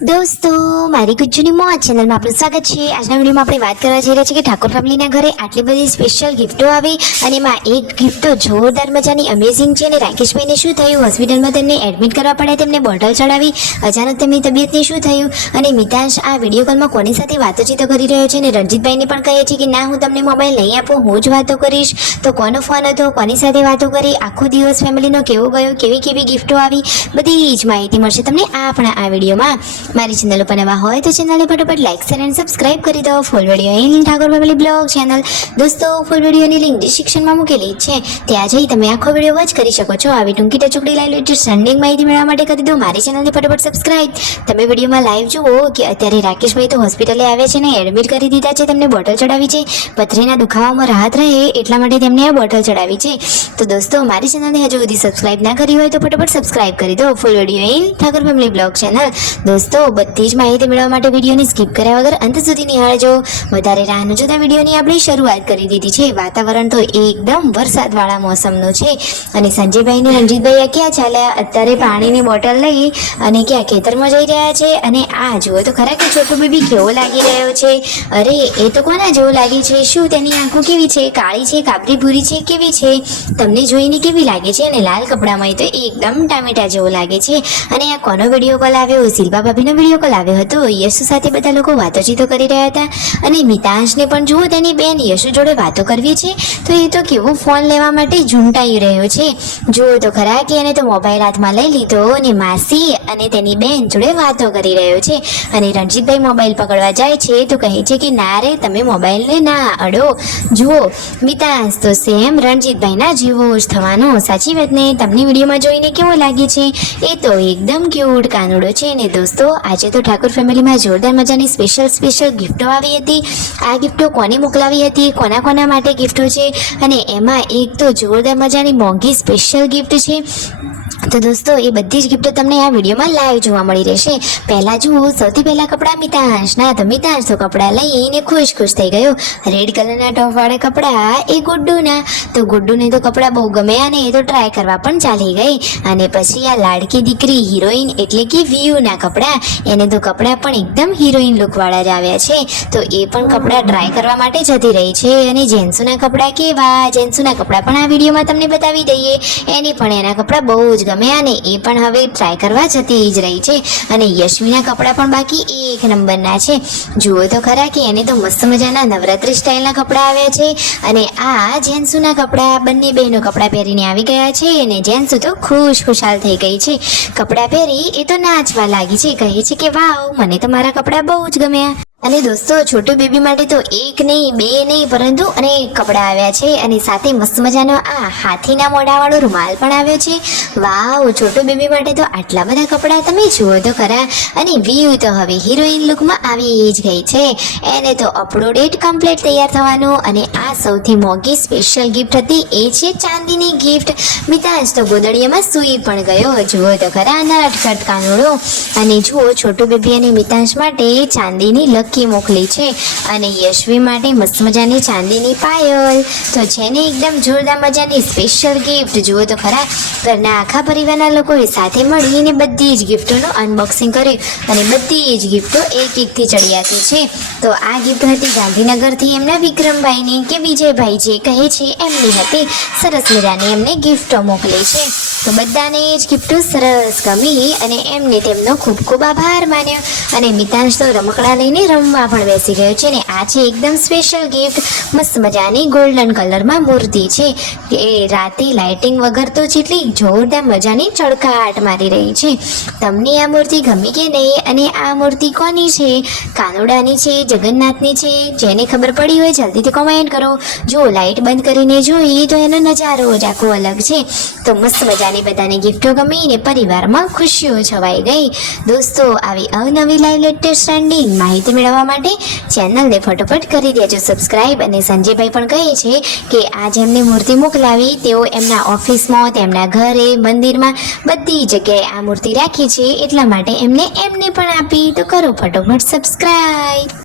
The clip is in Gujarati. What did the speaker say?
દોસ્તો, મારી ગુજ્જુની મોજ ચેનલમાં આપનું સ્વાગત છે। આજના વિડીયોમાં આપણે વાત કરવા જઈ રહ્યા છીએ કે ઠાકોર ફેમિલીના ઘરે આટલી બધી સ્પેશિયલ ગિફ્ટો આવી અને એમાં એક ગિફ્ટ તો જોરદાર મજાની અમેઝિંગ છે। અને રાકેશભાઈને શું થયું, હોસ્પિટલમાં તેમને એડમિટ કરવા પડે, તેમને બોટલ ચડાવી, અચાનક તેમની તબિયતને શું થયું અને મિતાંશ આ વિડીયો કોલમાં કોની સાથે વાતોચીતો કરી રહ્યો છે અને રણજીતભાઈને પણ કહે છે કે ના, હું તમને મોબાઈલ નહીં આપું, હું જ વાતો કરીશ। તો કોનો ફોન હતો, કોની સાથે વાતો કરી, આખો દિવસ ફેમિલીનો કેવો ગયો, કેવી કેવી ગિફ્ટો આવી, બધી જ માહિતી મળશે તમને આપણા આ વિડીયોમાં। મારી ચેનલ ઉપર નવા હોય તો ચેનલને ફટાફટ લાઈક શેર અને સબસ્ક્રાઇબ કરી દો। Full video in Thakor family blog channel દોસ્તો, ફૂલ વિડીયોની લિંક ડિસ્ક્રિપ્શનમાં મૂકેલી છે, ત્યાં જઈ તમે આખો વિડીયો વોચ કરી શકો છો। આવી ટૂંકી ટચુકડી લાઈવ લેટેસ્ટ ટ્રેન્ડિંગ માહિતી મેળવવા માટે કરી દો મારી ચેનલને ફટાફટ સબસ્ક્રાઇબ। તમે વિડીયોમાં લાઈવ જુઓ કે અત્યારે રાકેશભાઈ તો હોસ્પિટલે આવ્યા છે ને એડમિટ કરી દીધા છે, તેમને બોટલ ચડાવી છે, પથરીના દુખાવામાં રાહત રહે એટલા માટે તેમને આ બોટલ ચડાવી છે। તો દોસ્તો, મારી ચેનલને હજુ સુધી સબસ્ક્રાઇબ ના કરી હોય તો ફટાફટ સબસ્ક્રાઇબ કરી દો full video in Thakor family blog channel. દોસ્તો, બધી જ માહિતી મેળવવા માટે વિડીયોને સ્કીપ કર્યા વગર અંત સુધી નિહાળજો। વધારે રાહ ન જોતા વિડીયોની આપણે શરૂઆત કરી દીધી છે। વાતાવરણ તો એકદમ વરસાદવાળા મોસમનું છે અને સંજયભાઈ ને રણજીતભાઈ ક્યાં ચાલ્યા, અત્યારે પાણીની બોટલ લઈ અને ક્યાં ખેતરમાં જઈ રહ્યા છે। અને આ જુઓ તો ખરા કે છોટું બેબી કેવો લાગી રહ્યો છે। અરે, એ તો કોના જેવો લાગે છે? શું તેની આંખો કેવી છે? કાળી છે, કાબરી ભૂરી છે, કેવી છે? તમને જોઈને કેવી લાગે છે? અને લાલ કપડામાં તો એકદમ ટામેટા જેવો લાગે છે। અને આ કોનો વિડીયો કોલ આવ્યો? શિલ્પા ભાભીનો વિડીયો કોલ આવ્યો હતો। યશુ સાથે બધા લોકો વાતોચીતો કરી રહ્યા હતા અને મિતાંશને પણ જુઓ, તેની બેન યશુ જોડે વાતો કરવી છે તો એ તો કેવો ફોન લેવા માટે ઝૂંટાઈ રહ્યો છે। જુઓ તો ખરા કે એને તો મોબાઈલ હાથમાં લઈ લીધો અને માસી અને તેની બેન જોડે વાતો કરી રહ્યો છે। અને રણજીતભાઈ મોબાઈલ પકડવા જાય છે તો કહે છે કે ના રે, તમે મોબાઈલને ના અડો। જુઓ, મિતાંશ તો સેમ રણજીતભાઈના જેવો જ થવાનો। સાચી વાત ને? તમને વિડીયોમાં જોઈને કેવો લાગે છે? એ તો એકદમ ક્યુટ કાનુડો છે ને। દોસ્તો, આજે તો ઠાકોર ફેમિલીમાં જોરદાર મજાની સ્પેશિયલ ગિફ્ટો આવી હતી। આ ગિફ્ટો કોને મોકલાવી હતી, કોના માટે ગિફ્ટો છે, અને એમાં એક તો જોરદાર મજાની મોંઘી સ્પેશિયલ ગિફ્ટ છે। તો દોસ્તો, એ બધી જ ગિફ્ટો તમને આ વિડીયોમાં લાઈવ જોવા મળી રહેશે। પહેલા જુઓ, સૌથી પહેલા કપડાં મિતાંશના। તો મિતાંશ તો કપડાં લઈને ખુશ થઈ ગયો। રેડ કલરના ટોપવાળા કપડાં એ ગુડ્ડુના। તો ગુડ્ડુને તો કપડાં બહુ ગમ્યા અને એ તો ટ્રાય કરવા પણ ચાલી ગઈ। અને પછી આ લાડકી દીકરી હિરોઈન એટલે કે વિયુના કપડાં, એને તો કપડાં પણ એકદમ હિરોઈન લુકવાળા જ આવ્યા છે। તો એ પણ કપડાં ટ્રાય કરવા માટે જતી રહી છે। અને જેન્સુના કપડાં કેવા? જેન્સુના કપડાં પણ આ વિડીયોમાં તમને બતાવી દઈએ। એને પણ એના કપડાં બહુ જ ગમ્યા અને એ પણ હવે ટ્રાય કરવા જતી જ રહી છે। અને યશ્વીના કપડાં પણ બાકી એક નંબરના છે। જુઓ તો ખરા કે એને તો મસ્ત મજાના નવરાત્રી સ્ટાઇલના કપડાં આવ્યા છે। અને આ જેન્સુના કપડાં, બંને બહેનો કપડાં પહેરીને આવી ગયા છે અને જેન્સુ તો ખુશાલ થઈ ગઈ છે। કપડાં પહેરી એ તો નાચવા લાગી છે, કહે છે કે વાવ, મને તો મારા કપડાં બહુ જ ગમ્યા। અને દોસ્તો, છોટું બેબી માટે તો એક નહીં, બે નહીં, પરંતુ અનેક કપડાં આવ્યા છે। અને સાથે મસ્ત મજાનો આ હાથીના મોઢાવાળો રૂમાલ પણ આવ્યો છે। વાવ, છોટું બેબી માટે તો આટલા બધા કપડાં તમે જુઓ તો ખરા। અને વ્યૂ તો હવે હિરોઈન લુકમાં આવી જ ગઈ છે। એને તો અપડેટ કમ્પ્લીટ તૈયાર થવાનું। અને આ સૌથી મોંઘી સ્પેશિયલ ગિફ્ટ હતી, એ છે ચાંદીની ગિફ્ટ। મિતાંશ તો ગોદડીયામાં સૂઈ પણ ગયો। જુઓ તો ખરા નટખટ કાનુડો। અને જુઓ, છોટું બેબી અને મિતાંશ માટે ચાંદીની લકી મોકલી છે અને યશ્વી માટે મસ્ત મજાની ચાંદીની પાયલ। તો છે ને એકદમ જોરદાર મજાની સ્પેશિયલ ગિફ્ટ। જુઓ તો ખરા, ઘરના આખા પરિવારના લોકોએ સાથે મળીને બધી જ ગિફ્ટોનું અનબોક્સિંગ કર્યું અને બધી જ ગિફ્ટો એકથી ચડિયાતી છે। તો આ ગિફ્ટ હતી ગાંધીનગરથી એમના વિક્રમભાઈની કે વિજયભાઈ જે કહે છે એમની હતી। સરસ મજાની એમને ગિફ્ટો મોકલી છે। તો બધાને જ ગિફ્ટો સરસ ગમી અને એમને તેમનો ખૂબ આભાર માન્યો। અને મિતાંશ તો રમકડા લઈને રમવા પણ બેસી ગયો છે ને આ છે એકદમ સ્પેશિયલ ગિફ્ટ। મસ્ત મજાની ગોલ્ડન કલરમાં મૂર્તિ છે। એ રાતે લાઇટિંગ વગર તો જેટલી જોરદાર મજાની ચળકાટ મારી રહી છે। તમને આ મૂર્તિ ગમી કે નહીં? અને આ મૂર્તિ કોની છે? કાનુડાની છે, જગન્નાથની છે? જેને ખબર પડી હોય જલ્દીથી કોમેન્ટ કરો। જો લાઇટ બંધ કરીને જોઈએ તો એનો નજારો જ આખો અલગ છે। તો મસ્ત મજાની બધાને ગિફ્ટો ગમી ને પરિવારમાં ખુશીઓ છવાઈ ગઈ। દોસ્તો, આવી અવનવી લાઈવ લેટેસ્ટ ટ્રેન્ડિંગ માહિતી મેળવવા માટે ચેનલને ફટાફટ કરી દેજો સબસ્ક્રાઇબ। અને સંજયભાઈ પણ કહે છે કે આ જેમને મૂર્તિ મોકલાવી તેઓ એમના ઓફિસમાં, તેમના ઘરે, મંદિરમાં બધી જગ્યાએ આ મૂર્તિ રાખી છે, એટલા માટે એમને પણ આપી। તો કરો ફટાફટ સબસ્ક્રાઇબ।